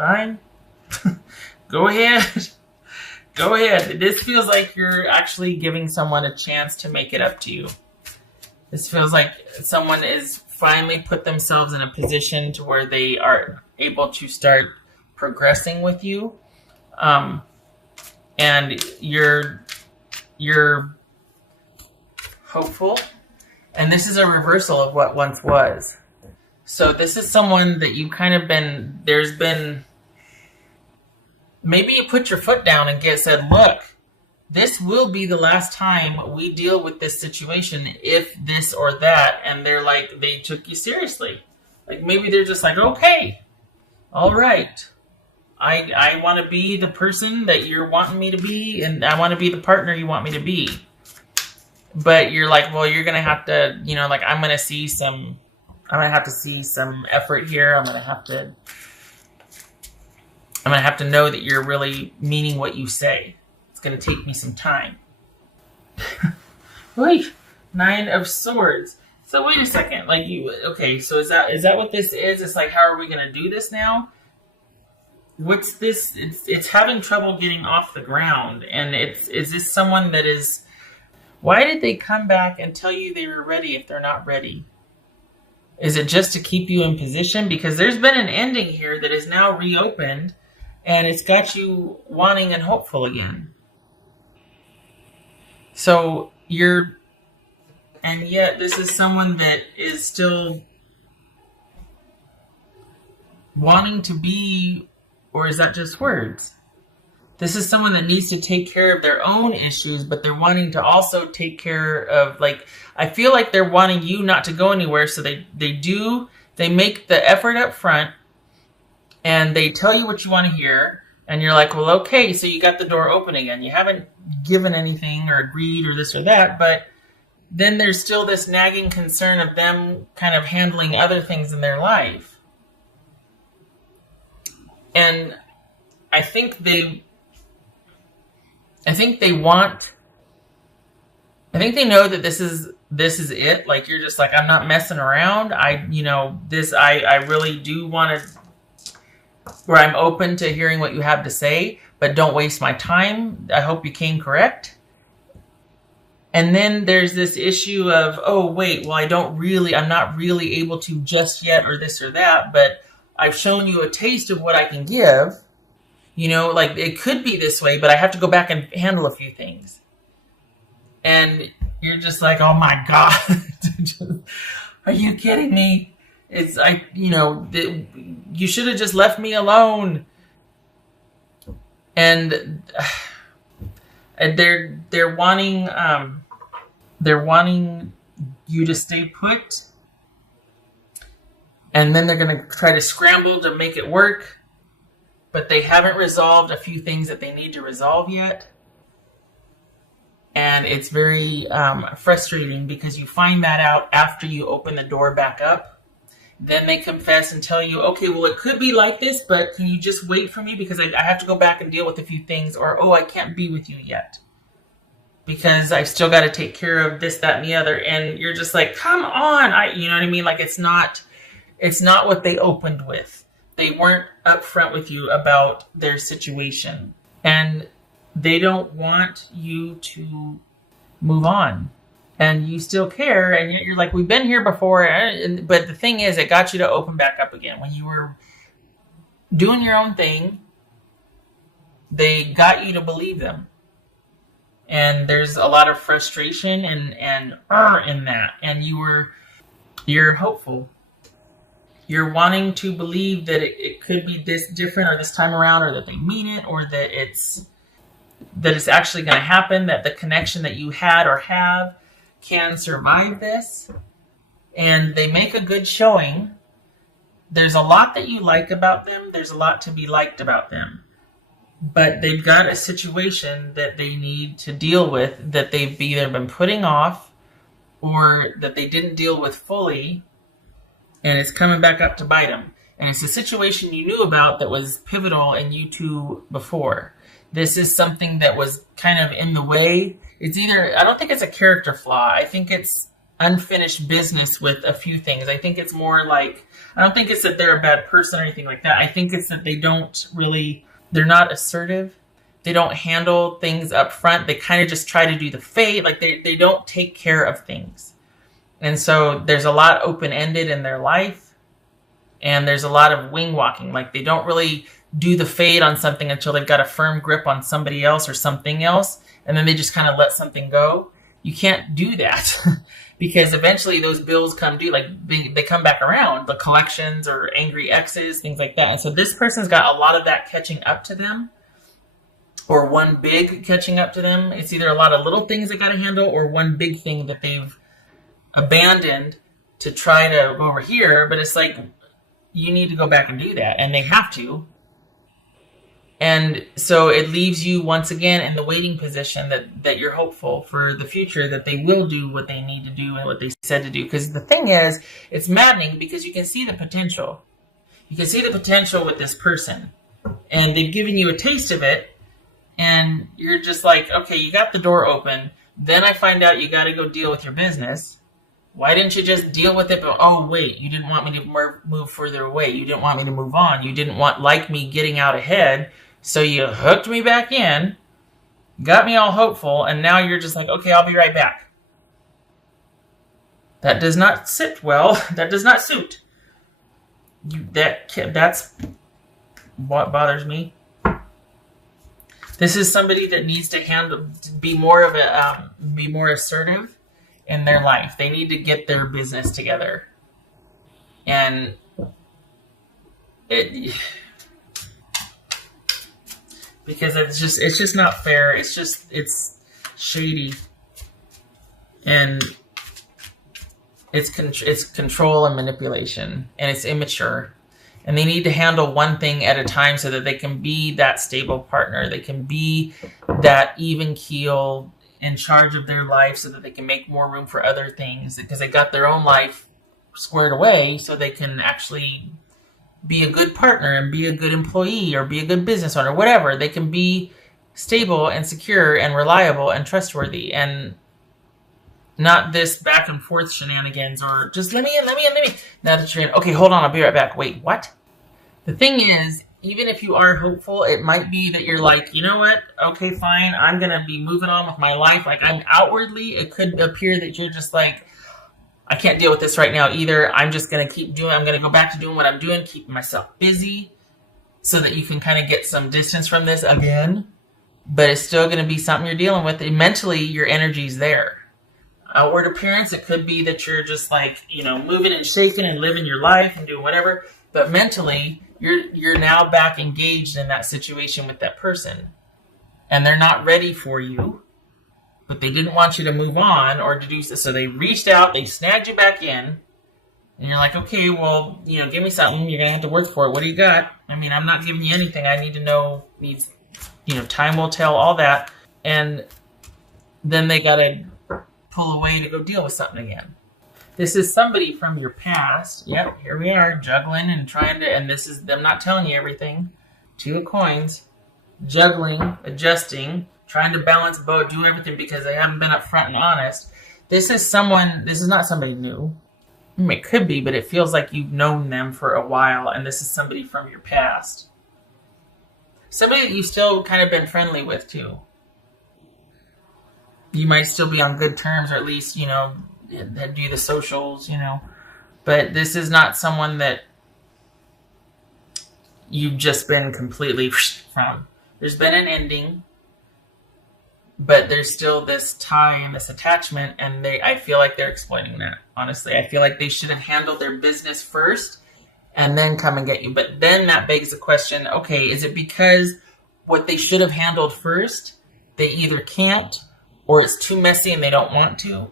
Fine. Go ahead. Go ahead. This feels like you're actually giving someone a chance to make it up to you. This feels like someone is finally put themselves in a position to where they are able to start progressing with you. And you're hopeful. And this is a reversal of what once was. So this is someone that you kind of maybe you put your foot down and said, look, this will be the last time we deal with this situation if this or that. And they're like, they took you seriously. Like maybe they're just like, okay, all right. I want to be the person that you're wanting me to be, and I want to be the partner you want me to be. But you're like, well, you're going to have to, like, I'm going to have to see some effort here. I'm going to have to know that you're really meaning what you say. It's going to take me some time. Wait, 9 of Swords. So wait a second. So is that what this is? It's like, how are we going to do this now? What's this? It's having trouble getting off the ground. And is this someone that is... Why did they come back and tell you they were ready if they're not ready? Is it just to keep you in position? Because there's been an ending here that is now reopened, and it's got you wanting and hopeful again. So and yet this is someone that is still wanting to be, or is that just words? This is someone that needs to take care of their own issues, but they're wanting to also take care of, I feel like they're wanting you not to go anywhere. So they make the effort up front and they tell you what you want to hear. And you're like, well, okay, so you got the door open again. You haven't given anything or agreed or this or that, but then there's still this nagging concern of them kind of handling other things in their life. And I think they know that this is it. Like, you're just like, I'm not messing around. I really do want to, where I'm open to hearing what you have to say, but don't waste my time. I hope you came correct. And then there's this issue of, oh, wait, well, I'm not really able to just yet, or this or that, but I've shown you a taste of what I can give. It could be this way, but I have to go back and handle a few things. And you're just like, oh my God, are you kidding me? It's like, you should have just left me alone. And they're wanting you to stay put. And then they're going to try to scramble to make it work. But they haven't resolved a few things that they need to resolve yet. And it's very frustrating because you find that out after you open the door back up. Then they confess and tell you, okay, well, it could be like this, but can you just wait for me? Because I have to go back and deal with a few things. Or, oh, I can't be with you yet. Because I've still got to take care of this, that, and the other. And you're just like, come on. You know what I mean? Like, it's not what they opened with. They weren't upfront with you about their situation. And they don't want you to move on. And you still care. And you're like, we've been here before. But the thing is, it got you to open back up again. When you were doing your own thing, they got you to believe them. And there's a lot of frustration and in that. And you're hopeful. You're wanting to believe that it could be this different or this time around, or that they mean it, or that it's actually going to happen, that the connection that you had or have can survive this. And they make a good showing. There's a lot that you like about them. There's a lot to be liked about them. But they've got a situation that they need to deal with that they've either been putting off or that they didn't deal with fully. And it's coming back up to bite them. And it's a situation you knew about that was pivotal in you two before. This is something that was kind of in the way. I don't think it's a character flaw. I think it's unfinished business with a few things. I think it's more like, I don't think it's that they're a bad person or anything like that. I think it's that they're not assertive. They don't handle things up front. They kind of just try to do the fade. Like they don't take care of things. And so there's a lot open-ended in their life. And there's a lot of wing walking. Like they don't really do the fade on something until they've got a firm grip on somebody else or something else. And then they just kind of let something go. You can't do that because eventually those bills come due. Like they come back around, the collections or angry exes, things like that. And so this person's got a lot of that catching up to them, or one big catching up to them. It's either a lot of little things they got to handle or one big thing that they've abandoned to try to go over here. But it's like, you need to go back and do that. And they have to. And so it leaves you once again in the waiting position that you're hopeful for the future, that they will do what they need to do and what they said to do. Because the thing is, it's maddening because you can see the potential. You can see the potential with this person. And they've given you a taste of it. And you're just like, okay, you got the door open. Then I find out you got to go deal with your business. Why didn't you just deal with it? But, oh, wait, you didn't want me to move further away. You didn't want me to move on. You didn't like me getting out ahead. So you hooked me back in, got me all hopeful, and now you're just like, okay, I'll be right back. That does not sit well. That does not suit. That's what bothers me. This is somebody that needs to be more assertive in their life. They need to get their business together, and because it's just not fair. It's shady, and it's control and manipulation, and it's immature. And they need to handle one thing at a time so that they can be that stable partner. They can be that even keel in charge of their life so that they can make more room for other things because they got their own life squared away so they can actually be a good partner and be a good employee or be a good business owner, whatever. They can be stable and secure and reliable and trustworthy, and not this back and forth shenanigans or just let me in. Now that you're in, okay, hold on, I'll be right back. Wait, what? The thing is, even if you are hopeful, it might be that you're like, you know what? Okay, fine. I'm going to be moving on with my life. Like I'm outwardly, it could appear that you're just like, I can't deal with this right now either. I'm just going to I'm going to go back to doing what I'm doing, keeping myself busy so that you can kind of get some distance from this again. But it's still going to be something you're dealing with. And mentally, your energy's there. Outward appearance, it could be that you're just like, moving and shaking and living your life and doing whatever. But mentally, you're now back engaged in that situation with that person. And they're not ready for you. But they didn't want you to move on or to do so. So they reached out, they snagged you back in. And you're like, okay, well, give me something. You're going to have to work for it. What do you got? I mean, I'm not giving you anything. I need to know. Time will tell, all that. And then they got to pull away to go deal with something again. This is somebody from your past. Yep, here we are, juggling and trying to, and this is them not telling you everything. Two of coins, juggling, adjusting, trying to balance both, do everything because they haven't been upfront and honest. This is not somebody new. It could be, but it feels like you've known them for a while, and this is somebody from your past. Somebody that you've still kind of been friendly with, too. You might still be on good terms, or at least, do the socials, But this is not someone that you've just been completely from. There's been an ending, but there's still this tie and this attachment, and I feel like they're exploiting that, honestly. I feel like they should have handled their business first and then come and get you. But then that begs the question, okay, is it because what they should have handled first, they either can't, or it's too messy and they don't want to?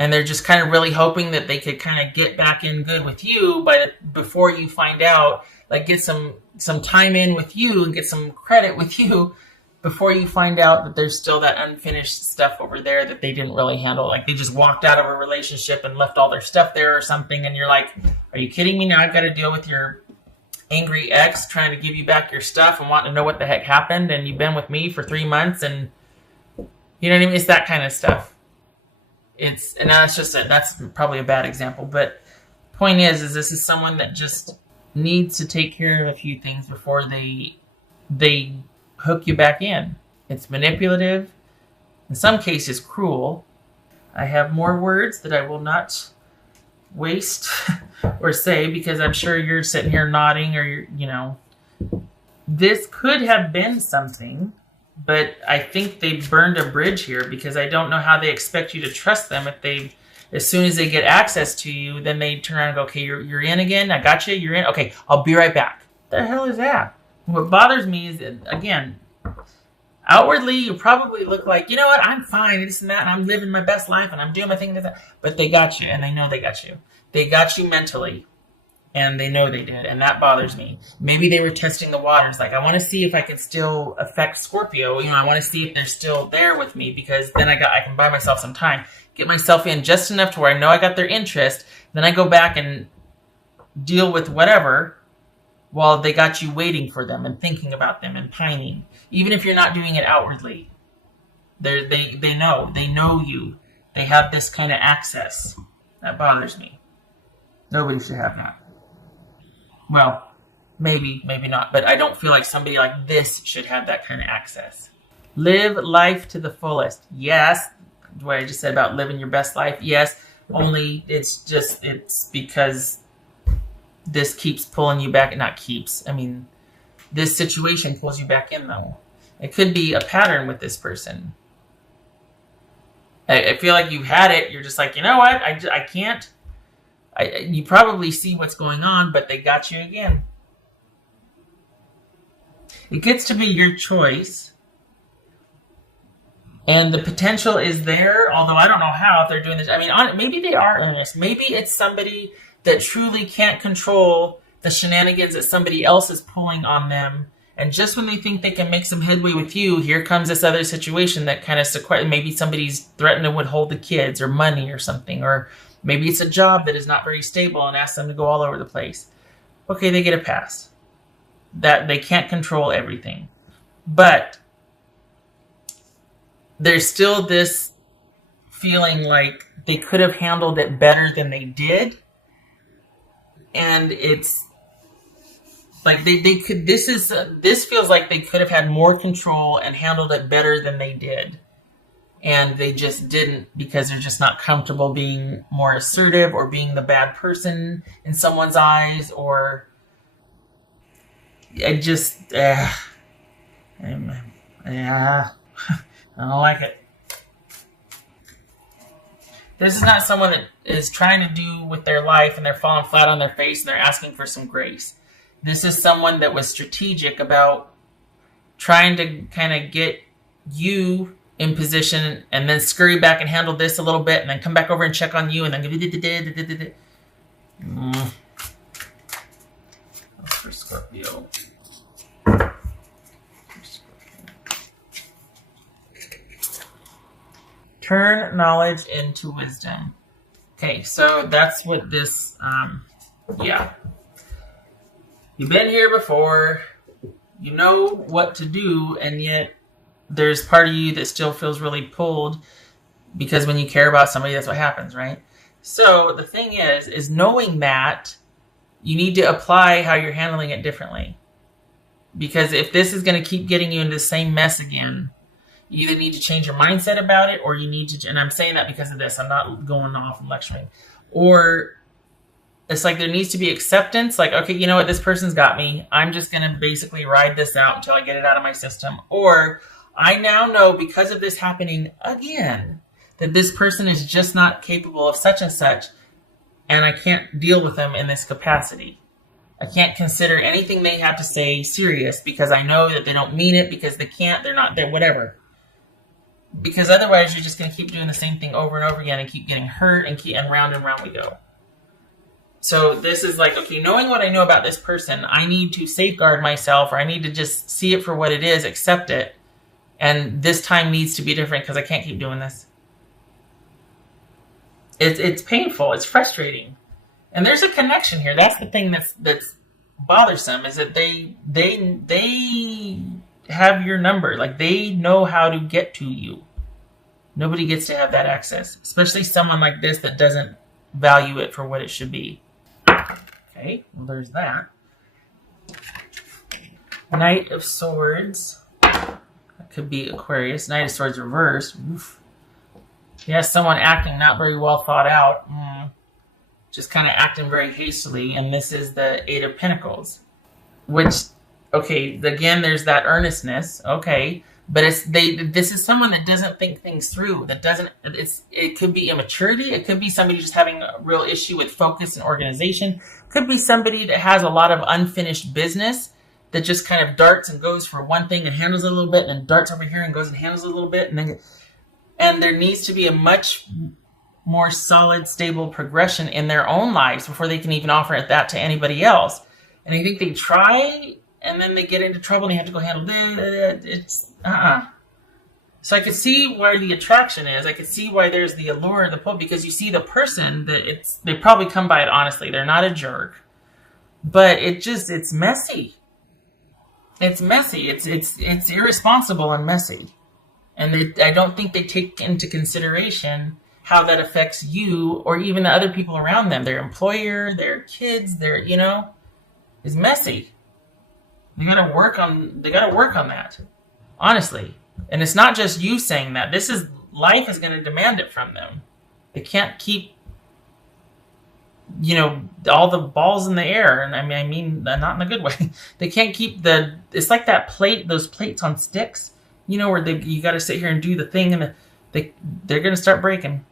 And they're just kind of really hoping that they could kind of get back in good with you, but before you find out, like get some time in with you and get some credit with you before you find out that there's still that unfinished stuff over there that they didn't really handle. Like they just walked out of a relationship and left all their stuff there or something. And you're like, are you kidding me? Now I've got to deal with your angry ex trying to give you back your stuff and wanting to know what the heck happened. And you've been with me for 3 months and you know what I mean? It's that kind of stuff. That's probably a bad example, but Point is this is someone that just needs to take care of a few things before they hook you back in. It's manipulative, in some cases cruel. I have more words that I will not waste or say because I'm sure you're sitting here nodding or this could have been something, but I think they burned a bridge here because I don't know how they expect you to trust them if as soon as they get access to you, then they turn around and go, okay, you're in again. I got you. You're in. Okay, I'll be right back. The hell is that? What bothers me is, again, outwardly, you probably look like, you know what, I'm fine, this and that, and I'm living my best life, and I'm doing my thing, but they got you, and they know they got you. They got you mentally, and they know they did, and that bothers me. Maybe they were testing the waters, like, I want to see if I can still affect Scorpio, I want to see if they're still there with me, because then I can buy myself some time, get myself in just enough to where I know I got their interest, then I go back and deal with whatever, while they got you waiting for them and thinking about them and pining. Even if you're not doing it outwardly. They know you. They have this kind of access. That bothers me. Nobody should have that. Well, maybe not. But I don't feel like somebody like this should have that kind of access. Live life to the fullest. Yes. What I just said about living your best life. Yes. Only it's because this keeps pulling you back. Not keeps. I mean, this situation pulls you back in, though. It could be a pattern with this person. I feel like you've had it. You're just like, you know what? I can't. You probably see what's going on, but they got you again. It gets to be your choice. And the potential is there, although I don't know how if they're doing this. I mean, maybe they are earnest. Maybe it's somebody that truly can't control the shenanigans that somebody else is pulling on them. And just when they think they can make some headway with you, here comes this other situation that kind of maybe somebody's threatened to withhold the kids or money or something. Or maybe it's a job that is not very stable and asks them to go all over the place. Okay, they get a pass. That they can't control everything. But there's still this feeling like they could have handled it better than they did. And it's like they could. This feels like they could have had more control and handled it better than they did, and they just didn't because they're just not comfortable being more assertive or being the bad person in someone's eyes. Or I don't like it. This is not someone that is trying to do with their life and they're falling flat on their face and they're asking for some grace. This is someone that was strategic about trying to kind of get you in position and then scurry back and handle this a little bit and then come back over and check on you and then That's for Scorpio. Turn knowledge into wisdom. Okay, so that's what this, You've been here before. You know what to do, and yet there's part of you that still feels really pulled because when you care about somebody, that's what happens, right? So the thing is knowing that you need to apply how you're handling it differently. Because if this is going to keep getting you into the same mess again, you either need to change your mindset about it, or you need to, and I'm saying that because of this, I'm not going off and lecturing, or it's like there needs to be acceptance, like, okay, you know what, this person's got me, I'm just going to basically ride this out until I get it out of my system, or I now know because of this happening again, that this person is just not capable of such and such, and I can't deal with them in this capacity. I can't consider anything they have to say serious because I know that they don't mean it, because they can't, they're not there, whatever. Because otherwise you're just going to keep doing the same thing over and over again and keep getting hurt and round we go. So this is like, okay, knowing what I know about this person, I need to safeguard myself, or I need to just see it for what it is, accept it. And this time needs to be different because I can't keep doing this. It's painful. It's frustrating. And there's a connection here. That's the thing that's bothersome, is that they have your number. Like, they know how to get to you. Nobody gets to have that access, especially someone like this that doesn't value it for what it should be. Okay, well, there's that. Knight of Swords. That could be Aquarius. Knight of Swords reversed. Oof. Yes, someone acting not very well thought out. Just kind of acting very hastily. And this is the Eight of Pentacles. Which, okay, again, there's that earnestness. Okay. But this is someone that doesn't think things through. It could be immaturity. It could be somebody just having a real issue with focus and organization. It could be somebody that has a lot of unfinished business that just kind of darts and goes for one thing and handles it a little bit, and then darts over here and goes and handles it a little bit, and there needs to be a much more solid, stable progression in their own lives before they can even offer that to anybody else. And I think they try, and then they get into trouble and they have to go handle this. So I could see where the attraction is. I could see why there's the allure of the pull, because you see the person that they probably come by it honestly. They're not a jerk, but it's messy. It's messy. It's irresponsible and messy. And I don't think they take into consideration how that affects you or even the other people around them, their employer, their kids, it's messy. They gotta work on that. Honestly. And it's not just you saying that. Life is gonna demand it from them. They can't keep all the balls in the air, and I mean not in a good way. They can't keep it's like that those plates on sticks, where you got to sit here and do the thing, and they're going to start breaking.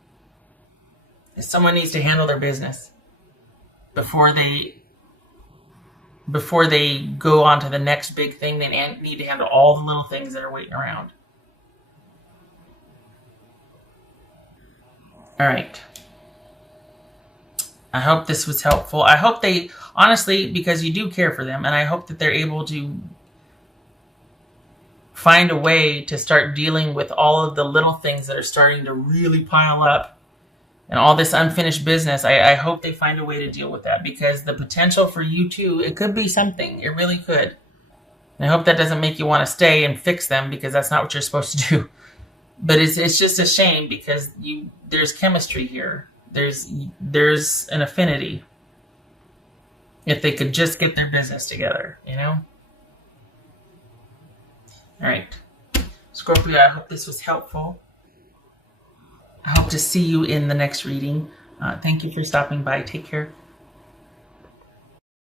Someone needs to handle their business before they go on to the next big thing. They need to handle all the little things that are waiting around. All right. I hope this was helpful. I hope they, honestly, because you do care for them, and I hope that they're able to find a way to start dealing with all of the little things that are starting to really pile up and all this unfinished business. I hope they find a way to deal with that, because the potential for you too, it could be something. It really could. And I hope that doesn't make you want to stay and fix them, because that's not what you're supposed to do. But it's just a shame, because there's chemistry here. There's an affinity. If they could just get their business together, All right. Scorpio, I hope this was helpful. I hope to see you in the next reading. Thank you for stopping by. Take care.